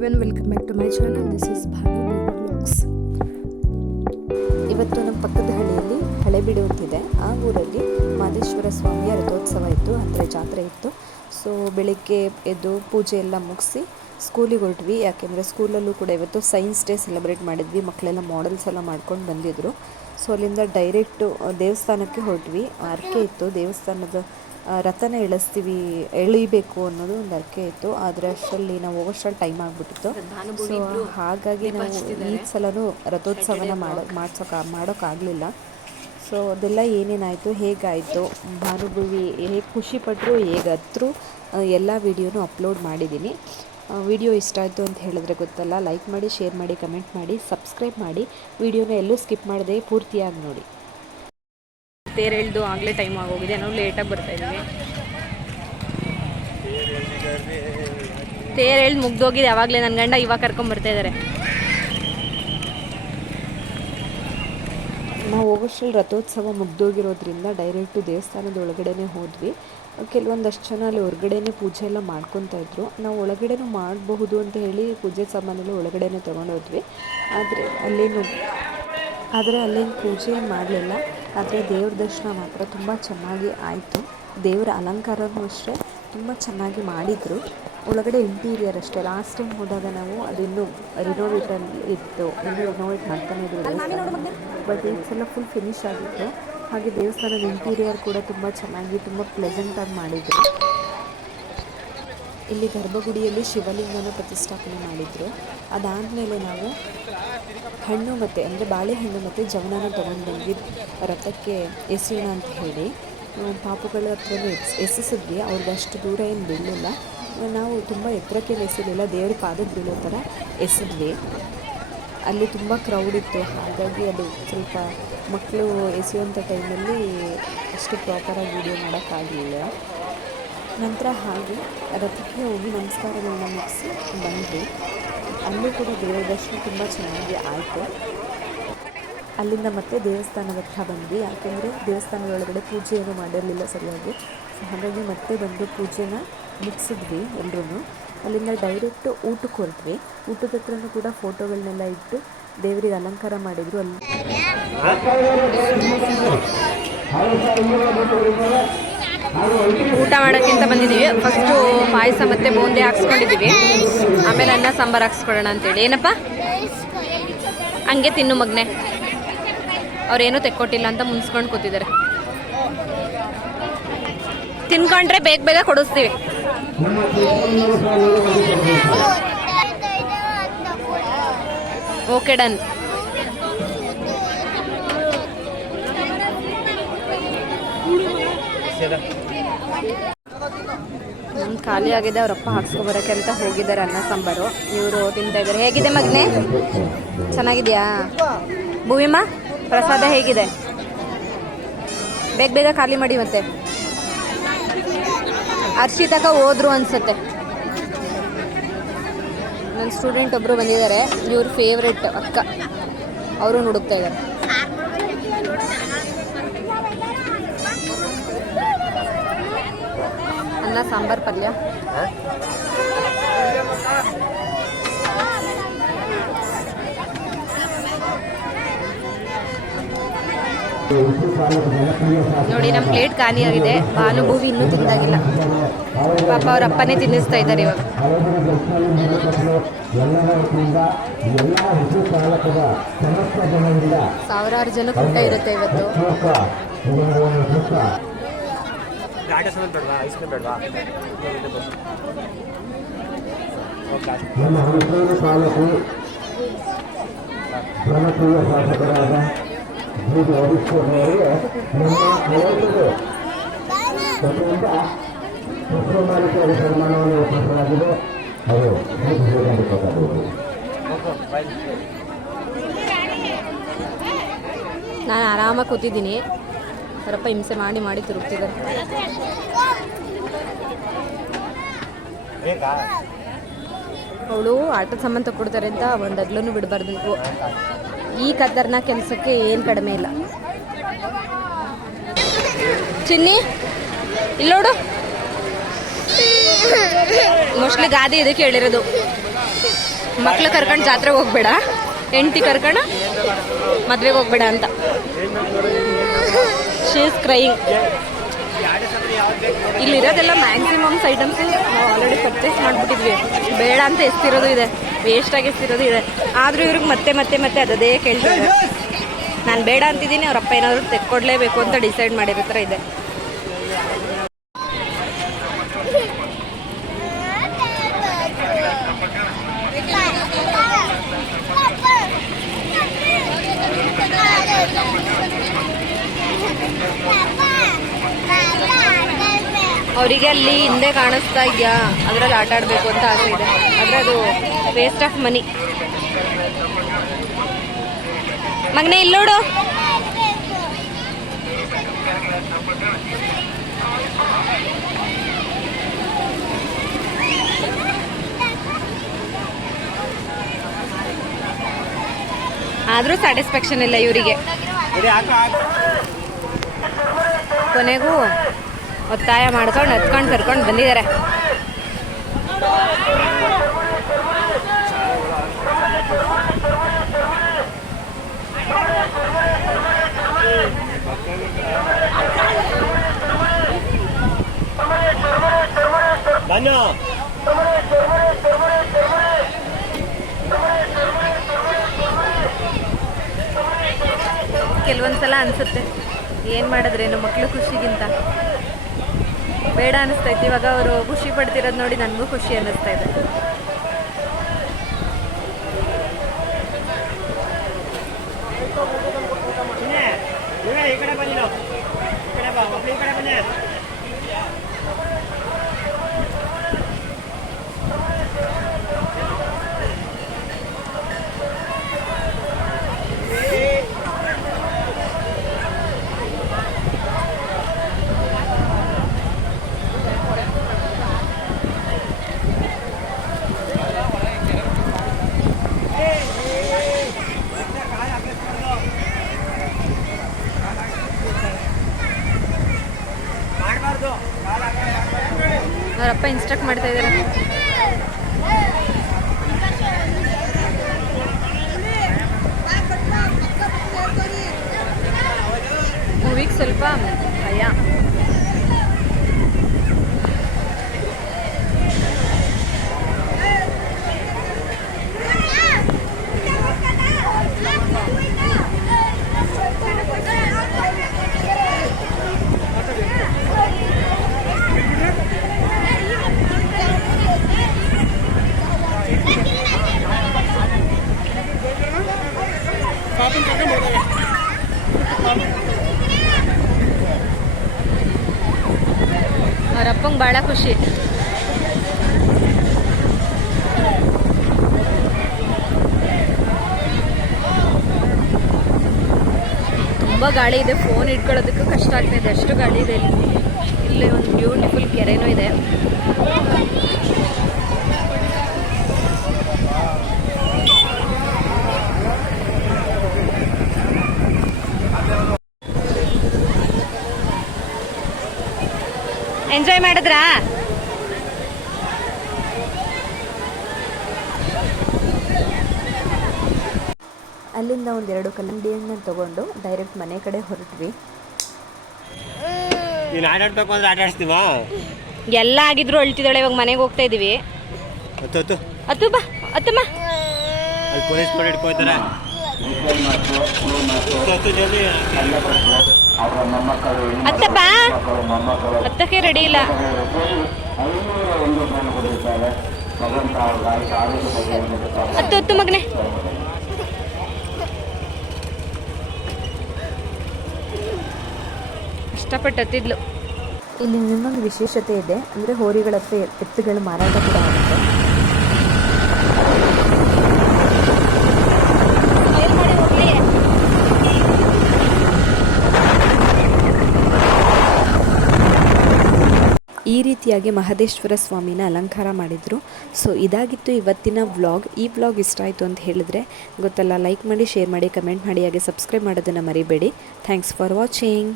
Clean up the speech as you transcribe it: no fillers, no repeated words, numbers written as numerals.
Everyone, welcome back to my channel. This is Bhanu vlogs. ಇವತ್ತು ನಮ್ಮ ಪಕ್ಕದ ಹಳ್ಳಿಯಲ್ಲಿ ಹಳೆಬೀಡು ಅಂತಿದೆ. ಆ ಊರಲ್ಲಿ ಮಾದೇಶ್ವರ ಸ್ವಾಮಿಯ ರಥೋತ್ಸವ ಇತ್ತು, ಅಂದರೆ ಜಾತ್ರೆ ಇತ್ತು. ಸೊ ಬೆಳಿಗ್ಗೆ ಎದ್ದು ಪೂಜೆ ಎಲ್ಲ ಮುಗಿಸಿ ಸ್ಕೂಲಿಗೆ ಹೊರಟ್ವಿ. ಯಾಕೆಂದರೆ ಸ್ಕೂಲಲ್ಲೂ ಕೂಡ ಇವತ್ತು ಸೈನ್ಸ್ ಡೇ ಸೆಲೆಬ್ರೇಟ್ ಮಾಡಿದ್ವಿ. ಮಕ್ಕಳೆಲ್ಲ ಮಾಡೆಲ್ಸ್ ಎಲ್ಲ ಮಾಡ್ಕೊಂಡು ಬಂದಿದ್ದರು. ಸೊ ಅಲ್ಲಿಂದ ಡೈರೆಕ್ಟು ದೇವಸ್ಥಾನಕ್ಕೆ ಹೊರಟ್ವಿ. ಹರಕೆ ಇತ್ತು, ದೇವಸ್ಥಾನದ ರಥನ ಎಳಿಬೇಕು ಅನ್ನೋದು ಒಂದು ಹರಕೆ ಇತ್ತು. ಆದರೆ ಅಷ್ಟರಲ್ಲಿ ನಾವು ಹೋಗೋಷ್ಟರಲ್ಲಿ ಟೈಮ್ ಆಗಿಬಿಟ್ಟಿತ್ತು. ಸೊ ಹಾಗಾಗಿ ನಾವು ಈ ಸಲನೂ ರಥೋತ್ಸವನ ಮಾಡೋಕ್ಕಾಗಲಿಲ್ಲ. ಸೊ ಅದೆಲ್ಲ ಏನೇನಾಯಿತು, ಹೇಗಾಯಿತು, ಭಾನುಭೂವಿ ಹೇಗೆ ಖುಷಿಪಟ್ಟರು, ಹೇಗೆ ಹತ್ರು, ಎಲ್ಲ ವೀಡಿಯೋನು ಅಪ್ಲೋಡ್ ಮಾಡಿದ್ದೀನಿ. ವಿಡಿಯೋ ಇಷ್ಟ ಆಯಿತು ಅಂತ ಹೇಳಿದ್ರೆ ಗೊತ್ತಲ್ಲ, ಲೈಕ್ ಮಾಡಿ, ಶೇರ್ ಮಾಡಿ, ಕಮೆಂಟ್ ಮಾಡಿ, ಸಬ್ಸ್ಕ್ರೈಬ್ ಮಾಡಿ. ವಿಡಿಯೋನ ಎಲ್ಲೂ ಸ್ಕಿಪ್ ಮಾಡದೆ ಪೂರ್ತಿಯಾಗಿ ನೋಡಿ. ತೇರು ಎಳ್ದು ಆಗಲೇ ಟೈಮ್ ಆಗೋಗಿದೆ, ನಾವು ಲೇಟಾಗಿ ಬರ್ತಾಯಿದ್ದೀವಿ. ತೇರು ಎಳ್ದು ಮುಗ್ದೋಗಿದೆ ಯಾವಾಗಲೇ. ನನ್ನ ಗಂಡ ಇವಾಗ ಕರ್ಕೊಂಬರ್ತಾಯಿದ್ದಾರೆ. ನಾವು ಹೋಗೋಷ್ಟರಲ್ಲಿ ರಥೋತ್ಸವ ಮುಗ್ದೋಗಿರೋದ್ರಿಂದ ಡೈರೆಕ್ಟು ದೇವಸ್ಥಾನದ ಒಳಗಡೆನೇ ಹೋದ್ವಿ. ಕೆಲವೊಂದಷ್ಟು ಜನ ಅಲ್ಲಿ ಹೊರಗಡೆನೇ ಪೂಜೆ ಎಲ್ಲ ಮಾಡ್ಕೊತಾ ಇದ್ರು. ನಾವು ಒಳಗಡೆನೂ ಮಾಡಬಹುದು ಅಂತ ಹೇಳಿ ಪೂಜೆ ಸಾಮಾನೆಲ್ಲ ಒಳಗಡೆನೇ ತೊಗೊಂಡೋದ್ವಿ. ಆದರೆ ಅಲ್ಲೇನು ಪೂಜೆ ಮಾಡಲಿಲ್ಲ. ಆದರೆ ದೇವ್ರ ದರ್ಶನ ಮಾತ್ರ ತುಂಬ ಚೆನ್ನಾಗಿ ಆಯಿತು. ದೇವರ ಅಲಂಕಾರನೂ ಅಷ್ಟೇ ತುಂಬ ಚೆನ್ನಾಗಿ ಮಾಡಿದರು. ಒಳಗಡೆ ಇಂಟೀರಿಯರ್ ಅಷ್ಟೇ. ಲಾಸ್ಟ್ ಟೈಮ್ ಹೋದಾಗ ನಾವು ಅದಿನ್ನೂ ರಿನೋವೇಟಲ್ಲಿ ಇತ್ತು, ಇನ್ನೂ ರಿನೋವೇಟ್ ಮಾಡ್ತಾನೆ ಇದ್ರು ದೇವಸ್ಥಾನ. ಬಟ್ ಈ ಸಲ ಫುಲ್ ಫಿನಿಶ್ ಆಗಿತ್ತು. ಹಾಗೆ ದೇವಸ್ಥಾನದ ಇಂಟೀರಿಯರ್ ಕೂಡ ತುಂಬ ಚೆನ್ನಾಗಿ, ತುಂಬ ಪ್ಲೆಸೆಂಟಾಗಿ ಮಾಡಿದರು. ಇಲ್ಲಿ ಗರ್ಭಗುಡಿಯಲ್ಲಿ ಶಿವಲಿಂಗನ ಪ್ರತಿಷ್ಠಾಪನೆ ಮಾಡಿದರು. ಅದಾದಮೇಲೆ ನಾವು ಹಣ್ಣು ಮತ್ತು ಅಂದರೆ ಬಾಳೆಹಣ್ಣು ಮತ್ತು ಜವನನ ತೊಗೊಂಡು ಬಂದ್ವಿ ರಥಕ್ಕೆ ಎಸೆಯೋಣ ಅಂತ ಹೇಳಿ. ಪಾಪುಗಳ ಹತ್ರನೂ ಎಸೆಸಿದ್ವಿ. ಅವ್ರಿಗೆ ಅಷ್ಟು ದೂರ ಏನು ಬೀಳಲಿಲ್ಲ. ನಾವು ತುಂಬ ಎತ್ತರಕ್ಕೆ ಎಸೆಯಲಿಲ್ಲ, ದೇವ್ರ ಪಾದಕ್ಕೆ ಬೀಳೋ ಥರ ಎಸೆದ್ವಿ. ಅಲ್ಲಿ ತುಂಬ ಕ್ರೌಡ್ ಇತ್ತು, ಹಾಗಾಗಿ ಅದು ಸ್ವಲ್ಪ ಮಕ್ಕಳು ಎಸೆಯುವಂಥ ಟೈಮಲ್ಲಿ ಅಷ್ಟು ಪ್ರಾಪರಾಗಿ ವೀಡಿಯೋ ಮಾಡೋಕ್ಕಾಗಲಿಲ್ಲ. ನಂತರ ಹಾಗೆ ರಥಕ್ಕೆ ಹೋಗಿ ನಮಸ್ಕಾರಗಳನ್ನ ಮುಗಿಸಿ ಬಂದ್ವಿ. ಅಲ್ಲೂ ಕೂಡ ದೇವರ ದರ್ಶನ ತುಂಬ ಚೆನ್ನಾಗಿ ಆಯಿತು. ಅಲ್ಲಿಂದ ಮತ್ತೆ ದೇವಸ್ಥಾನದ ಹತ್ರ ಬಂದ್ವಿ. ಯಾಕೆಂದರೆ ದೇವಸ್ಥಾನದ ಒಳಗಡೆ ಪೂಜೆ ಏನೂ ಮಾಡಿರಲಿಲ್ಲ ಸರಿಯಾಗಿ. ಸೊ ಹಾಗಾಗಿ ಮತ್ತೆ ಬಂದು ಪೂಜೆನ ಮುಗಿಸಿದ್ವಿ ಎಲ್ಲರೂ. ಅಲ್ಲಿಂದ ಡೈರೆಕ್ಟು ಊಟಕ್ಕೆ ಹೊರಟ್ವಿ. ಊಟದ ಹತ್ರನೂ ಕೂಡ ಫೋಟೋಗಳನ್ನೆಲ್ಲ ಇಟ್ಟು ದೇವರಿಗೆ ಅಲಂಕಾರ ಮಾಡಿದರು. ಅಲ್ಲಿ ಊಟ ಮಾಡೋಕ್ಕಿಂತ ಬಂದಿದ್ದೀವಿ. ಫಸ್ಟು ಪಾಯಸ ಮತ್ತು ಬೂಂದಿ ಹಾಕ್ಸ್ಕೊಂಡಿದ್ದೀವಿ, ಆಮೇಲೆ ಅನ್ನ ಸಾಂಬಾರು ಹಾಕ್ಸ್ಕೊಳ್ಳೋಣ ಅಂತೇಳಿ. ಏನಪ್ಪ ಹಂಗೆ ತಿನ್ನು ಮಗನೆ, ಅವ್ರೇನೂ ತೆಕ್ಕೊಟ್ಟಿಲ್ಲ ಅಂತ ಮುನ್ಸ್ಕೊಂಡು ಕೂತಿದ್ದಾರೆ. ತಿನ್ಕೊಂಡ್ರೆ ಬೇಗ ಬೇಗ ಕೊಡಿಸ್ತೀವಿ. Okay, done. ಖಾಲಿ ಆಗಿದೆ. ಅವರಪ್ಪ ಹಾಕ್ಸ್ಕೊಬರೋಕ್ಕೆ ಅಂತ ಹೋಗಿದ್ದಾರೆ ಅನ್ನ ಸಾಂಬಾರು. ಇವರು ತಿಂತಾ ಇದ್ದಾರೆ. ಹೇಗಿದೆ ಮಗನೆ? ಚೆನ್ನಾಗಿದೆಯಾ ಭೂಮಿಮ್ಮ? ಪ್ರಸಾದ ಹೇಗಿದೆ? ಬೇಗ ಬೇಗ ಖಾಲಿ ಮಾಡಿ. ಮತ್ತೆ ಹರ್ಷಿತಕ್ಕ ಹೋದ್ರು ಅನ್ಸುತ್ತೆ. ನನ್ನ ಸ್ಟೂಡೆಂಟ್ ಒಬ್ಬರು ಬಂದಿದ್ದಾರೆ, ಇವ್ರ ಫೇವ್ರೆಟ್ ಅಕ್ಕ, ಅವರು ಹುಡುಕ್ತಾ ಇದ್ದಾರೆ. ಅನ್ನ ಸಾಂಬಾರು ಪಲ್ಯ. ನೋಡಿ, ನಮ್ಮ ಪ್ಲೇಟ್ ಖಾಲಿಯಾಗಿದೆ. ಭಾನುಭೂವಿ ಇನ್ನೂ ತಿಂದಾಗಿಲ್ಲ. ಪಾಪ ಅವ್ರ ಅಪ್ಪನೇ ತಿನ್ನಿಸ್ತಾ ಇದ್ದಾರೆ ಇವಾಗ. ಸಾವಿರಾರು ಜನ ಊಟ ಇರುತ್ತೆ ಇವತ್ತು. ನಮ್ಮ ಹುಣಸೂರು ತಾಲೂಕು ಜನಪ್ರಿಯ ಶಾಸಕರಾದ ಜಿ ಹರೀಶ್ವರವರಿಗೆ ನಮ್ಮ ನಲವತ್ತದು ವತಿಯಿಂದ ಮುಖ್ಯಮಾಲಿಕೆಯ ಸನ್ಮಾನವನ್ನು ಏರ್ಪಡಿಸಲಾಗಿದೆ. ಅವರು ನಾನು ಆರಾಮಾಗಿ ಕೂತಿದ್ದೀನಿ. ಅವರಪ್ಪ ಹಿಂಸೆ ಮಾಡಿ ಮಾಡಿ ತಿರುಗ್ತಿದ್ದಾರೆ. ಅವಳು ಆಟದ ಸಾಮಾನು ತಗೊಡ್ತಾರೆ ಅಂತ ಒಂದು ಅಗ್ಲೂ ಬಿಡಬಾರ್ದು. ಈ ಕತ್ತರ್ನ ಕೆಲಸಕ್ಕೆ ಏನು ಕಡಿಮೆ ಇಲ್ಲ. ಚಿನ್ನಿ ಇಲ್ಲೋಡು, ಮೋಸ್ಟ್ಲಿ ಗಾದಿ ಇದಕ್ಕೆ ಹೇಳಿರೋದು. ಮಕ್ಳು ಕರ್ಕೊಂಡು ಜಾತ್ರೆಗೆ ಹೋಗ್ಬೇಡ, ಹೆಂಡ್ತಿ ಕರ್ಕೊಂಡು ಮದ್ವೆಗೆ ಹೋಗ್ಬೇಡ ಅಂತ. She is crying. ಇಲ್ಲಿರೋದೆಲ್ಲ ಮ್ಯಾಕ್ಸಿಮಮ್ಸ್ ಐಟಮ್ಸು ನಾವು ಆಲ್ರೆಡಿ ಪರ್ಚೇಸ್ ಮಾಡಿಬಿಟ್ಟಿದ್ವಿ. ಬೇಡ ಅಂತ ಎಸ್ತಿರೋದು ಇದೆ, ವೇಸ್ಟಾಗಿ ಎಸ್ತಿರೋದು ಇದೆ. ಆದರೂ ಇವ್ರಿಗೆ ಮತ್ತೆ ಮತ್ತೆ ಮತ್ತೆ ಅದೇ ಕೇಳ್ತಾರೆ. ನಾನು ಬೇಡ ಅಂತಿದ್ದೀನಿ, ಅವ್ರ ಅಪ್ಪ ಏನಾದರೂ ತೆಕ್ಕೊಡ್ಲೇಬೇಕು ಅಂತ ಡಿಸೈಡ್ ಮಾಡಿರೋ ಥರ ಇದೆ. ಅವರಿಗೆ ಅಲ್ಲಿ ಹಿಂದೆ ಕಾಣಿಸ್ತಾ ಇದೆಯಾ, ಅದರಲ್ಲಿ ಆಟ ಆಡಬೇಕು ಅಂತ ಆಸೆ ಇದೆ. ಆದರೆ ಅದು ವೇಸ್ಟ್ ಆಫ್ ಮನಿ. ಮಗನೇ ಇಲ್ಲಿ ನೋಡು. ಆದರೂ ಸ್ಯಾಟಿಸ್ಫ್ಯಾಕ್ಷನ್ ಇಲ್ಲ ಇವರಿಗೆ. ಕೊನೆಗೂ ಒತ್ತಾಯ ಮಾಡ್ಕೊಂಡು ಹತ್ಕೊಂಡು ಕರ್ಕೊಂಡು ಬಂದಿದ್ದಾರೆ. ಕೆಲವೊಂದ್ಸಲ ಅನ್ಸುತ್ತೆ, ಏನು ಮಾಡಿದ್ರೇನು ಮಕ್ಕಳು ಖುಷಿಗಿಂತ ಬೇಡ ಅನ್ನಿಸ್ತೈತಿ. ಇವಾಗ ಅವರು ಖುಷಿ ಪಡ್ತಿರೋದು ನೋಡಿ ನನಗೂ ಖುಷಿ ಅನ್ನಿಸ್ತಾ ಇದೆ. ಅವರಪ್ಪ ಇನ್ಸ್ಟ್ರಕ್ಟ್ ಮಾಡ್ತಾ ಇದ್ದಾರೆ. ಮೂವಿಗೆ ಸ್ವಲ್ಪ ಭಯ. ಅವರಪ್ಪಂಗೆ ಭಾಳ ಖುಷಿ. ತುಂಬ ಗಾಳಿ ಇದೆ, ಫೋನ್ ಇಟ್ಕೊಳ್ಳೋದಕ್ಕೂ ಕಷ್ಟ ಆಗ್ತಾಯಿದೆ, ಅಷ್ಟು ಗಾಳಿ ಇದೆ. ಇಲ್ಲಿ ಒಂದು ಬ್ಯೂಟಿಫುಲ್ ಕೆರೆನೂ ಇದೆ. ಎಂಜಾಯ್ ಮಾಡಿದ್ರಾ? ಅಲ್ಲಿಂದ ಒಂದೆರಡು ಕಲ್ಲಂಗಡಿ ಹಣ್ಣನ್ನು ತಗೊಂಡು ಡೈರೆಕ್ಟ್ ಮನೆ ಕಡೆ ಹೊರಟ್ವಿ. ಎಲ್ಲ ಆಗಿದ್ರು ಅಳ್ತಿದ್ದಾಳೆ. ಇವಾಗ ಮನೆಗೆ ಹೋಗ್ತಾ ಇದೀವಿ. ಅತ್ತು ಬಾ, ಅತ್ತಮ್ಮ. ಅತ್ತಪ್ಪ, ಅತ್ತಕ್ಕೆ ರೆಡಿ ಇಲ್ಲ. ಹತ್ತು ಹತ್ತು ಮಗನೆ. ಇಷ್ಟಪಟ್ಟು ಹತ್ತಿದ್ಲು. ಇಲ್ಲಿ ಇನ್ನೊಂದು ವಿಶೇಷತೆ ಇದೆ, ಅಂದರೆ ಹೋರಿಗಳ ಎತ್ತುಗಳು ಮಾರಾಟ ಕೂಡ ಆಗುತ್ತೆ. ಈ ರೀತಿಯಾಗಿ ಮಹದೇಶ್ವರ ಸ್ವಾಮಿನ ಅಲಂಕಾರ ಮಾಡಿದರು. ಸೊ ಇದಾಗಿತ್ತು ಇವತ್ತಿನ ವ್ಲಾಗ್. ಈ ವ್ಲಾಗ್ ಇಷ್ಟ ಆಯಿತು ಅಂತ ಹೇಳಿದ್ರೆ ಗೊತ್ತಲ್ಲ, ಲೈಕ್ ಮಾಡಿ, ಶೇರ್ ಮಾಡಿ, ಕಮೆಂಟ್ ಮಾಡಿ, ಹಾಗೆ ಸಬ್ಸ್ಕ್ರೈಬ್ ಮಾಡೋದನ್ನು ಮರಿಬೇಡಿ. Thanks for watching.